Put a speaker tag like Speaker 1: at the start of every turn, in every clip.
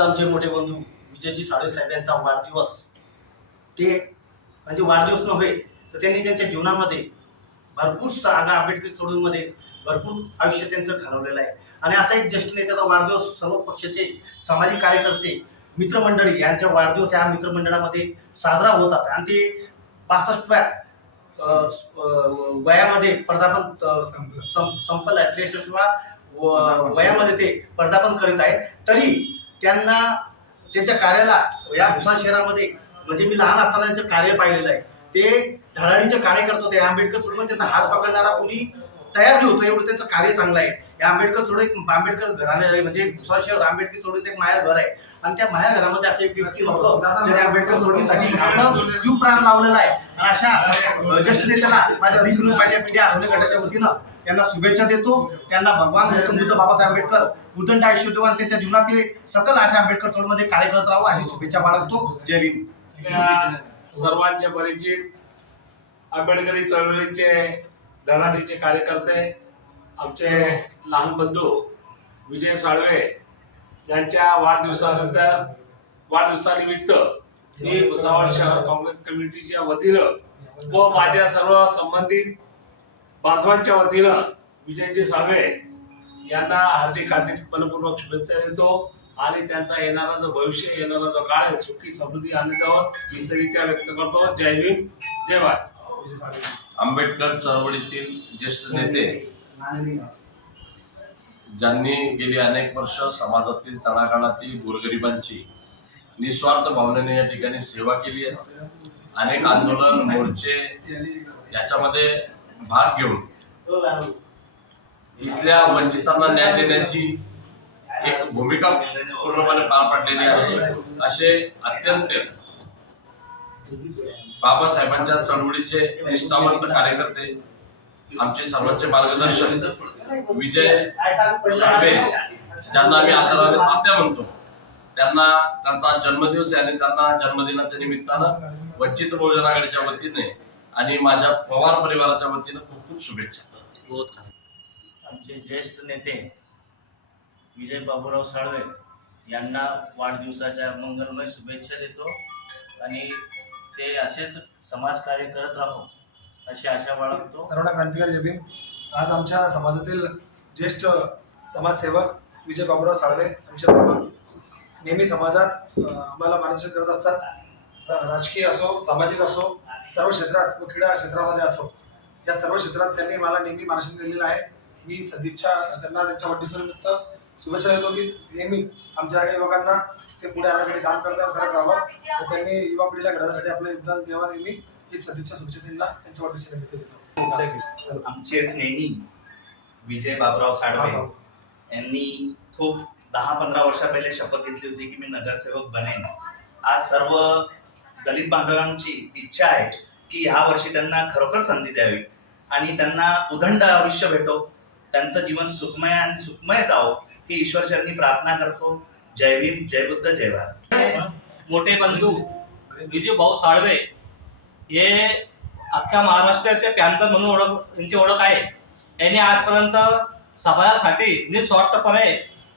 Speaker 1: आज आमचे मोठे बंधू विजयजी साडेसाहेब यांचा वाढदिवस. ते म्हणजे वाढदिवस नव्हे तर त्यांनी त्यांच्या जीवनामध्ये भरपूर सागा आंबेडकर चळवळीमध्ये भरपूर आयुष्य त्यांचं घालवलेलं आहे. आणि असा एक ज्येष्ठ नेत्याचा वाढदिवस सर्व पक्षाचे सामाजिक कार्यकर्ते मित्रमंडळी यांच्या वाढदिवस या मित्रमंडळामध्ये साजरा होतात आणि ते पासष्टव्या वयामध्ये पदार्पण संपलं आहे. त्रेसष्टवा व- वयामध्ये ते पदार्पण करीत आहे. तरी त्यांना त्यांच्या कार्याला या भुसार शहरामध्ये म्हणजे मी लहान असताना त्यांचं कार्य पाहिलेलं आहे. ते धडाडीचे कार्यकर्ते होते. आंबेडकर सोडून त्यांना हात पकडणारा कोणी तयार नव्हतं. एवढं त्यांचं कार्य चांगलं आहे. हे आंबेडकर चोड एक आंबेडकर घराने म्हणजे भुसार शहर आंबेडकर चळवळीचं एक माहेर घर आहे. आणि त्या माहेर घरामध्ये असे एक व्यक्ती होतो ज्याने आंबेडकर चळवळीसाठी आपलं जीव प्राण लावलेला आहे. आणि अशा ज्येष्ठ नेत्याला माझ्या विक्रम पाट्या पिढ्या आठवणे गटाच्या वतीनं त्यांना शुभेच्छा देतो. त्यांना भगवान गौतम बुद्ध बाबासाहेब आंबेडकर उदंड आयुष्य देऊ आणि त्यांच्या जीवनातील सकल अशा आंबेडकर चळवळीमध्ये कार्य करत राहू. अशी शुभेच्छा बाळगतो. जय भीम.
Speaker 2: सर्वांचे परिचित आंबेडकरी चळवळीचे धडाडीचे कार्यकर्ते आमचे लहान बंधू विजय साळवे यांच्या वाढदिवसानंतर वाढदिवसानिमित्त मी भुसावळ शहर काँग्रेस कमिटीच्या वतीनं व माझ्या सर्व संबंधित बांधवांच्या वतीनं विजयजी साळवे यांना हार्दिक हार्दिक मनपूर्वक शुभेच्छा देतो आणि त्यांचा येणारा जो भविष्य येणारा जो काळ आहे सुखी समृद्धी आनंदावर मी सदिच्छा व्यक्त करतो. जय भीम जय भारत.
Speaker 3: आंबेडकर चळवळीतील ज्येष्ठ नेते ज्यांनी गेली अनेक वर्ष समाजातील तळागाळातील गोरगरिबांची निस्वार्थ भावनेने या ठिकाणी सेवा केली आहे. अनेक आंदोलन मोर्चे याच्यामध्ये भाग घेऊन इथल्या वंचितांना न्याय देण्याची एक भूमिका पूर्णपणे पार पाडलेली आहे. असे अत्यंत बाबासाहेबांच्या चळवळीचे निष्ठावंत कार्यकर्ते आमचे सर्वांचे मार्गदर्शक विजय साळवे. ज्यांना आम्ही आदराने तात्या म्हणतो. त्यांना त्यांचा जन्मदिवस आहे आणि त्यांना जन्मदिनाच्या निमित्तानं वंचित बहुजन आघाडीच्या वतीने आणि माझ्या पवार परिवाराच्या वतीनं खूप खूप शुभेच्छा.
Speaker 1: आमचे ज्येष्ठ नेते विजय बाबूराव साळवे यांना वाढदिवसाच्या मंगलमय शुभेच्छा देतो आणि ते असेच समाजकार्य करत राहो. अशी आशा बाळगतो.
Speaker 4: सर्वांना क्रांतिकारी जय आज आमच्या समाजातील ज्येष्ठ समाजसेवक विजय बाबूराव साळवे आमचे बाबा नेहमी समाजात आम्हाला मार्गदर्शन करत असतात. राजकीय असो सामाजिक असो सर्व क्षेत्रात व क्रीडा क्षेत्रामध्ये असो या सर्व क्षेत्रात त्यांनी मला नेहमी मार्गदर्शन दिलेलं आहे. मी सदिच्छा त्यांना त्यांच्या वाढदिवसानिमित्त शुभेच्छा देतो की नेहमी आमच्या युवकांना ते पुढे आणण्यासाठी काम करतात करत राहावं. त्यांनी युवा पिढीला घडवण्यासाठी आपलं योगदान द्यावं नेहमी. ही सदिच्छा शुभेच्छा त्यांना त्यांच्या वाढदिवसानिमित्त देतो.
Speaker 5: आमचे स्नेही विजय बाबराव साळवे.
Speaker 4: हा,
Speaker 5: यांनी खूप दहा पंधरा वर्षा पहिले शपथ घेतली होती की मी नगरसेवक बनेन. आज सर्व दलित बांधवांची इच्छा आहे की ह्या वर्षी त्यांना खरोखर संधी द्यावी. आणि त्यांना उदंड आयुष्य भेटो. त्यांचं जीवन सुखमय आणि सुखमय जावो ही ईश्वरचरणी प्रार्थना करतो. जय भीम जय बुद्ध जय भारत.
Speaker 6: मोठे बंधू विजय भाऊ साळवे हे अख्ख्या महाराष्ट्राचे पॅन्थर म्हणून ओळख यांची ओळख आहे. यांनी आजपर्यंत समाजासाठी निस्वार्थपणे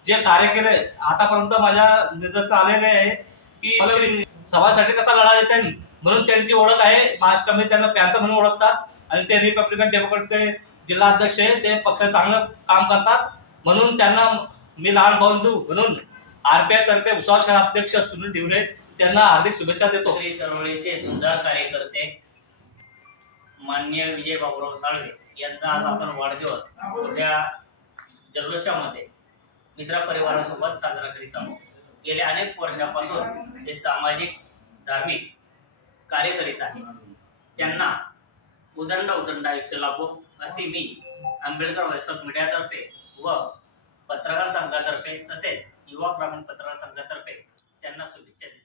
Speaker 6: जे कार्य केले आतापर्यंत माझ्या निदर्श आलेले आहे की समाजासाठी कसा लढा देते म्हणून त्यांची ओळख आहे. महाराष्ट्रामध्ये त्यांना पॅन्थर म्हणून ओळखतात आणि ते रिपब्लिकन डेमोक्रेटचे जिल्हा अध्यक्ष आहे. ते पक्ष चांगलं काम करतात. म्हणून त्यांना मी लहान देऊ म्हणून आरपीआय तर्फे उसाव शहर अध्यक्ष सुनील ढिवले त्यांना हार्दिक शुभेच्छा देतो.
Speaker 7: चळवळीचे झुंजार कार्यकर्ते माननीय विजय बाबूराव साळवे यांचा आज आपण वाढदिवस उद्या जल्लोषामध्ये मित्रपरिवारासोबत साजरा करीत आहोत. गेल्या अनेक वर्षापासून ते सामाजिक धार्मिक कार्य करीत आहे. त्यांना उदंड उदंड आयुष्य लाभो अशी मी आंबेडकर वैसक मीडियातर्फे व पत्रकार संघातर्फे तसेच युवा ग्रामीण पत्रकार संघातर्फे त्यांना शुभेच्छा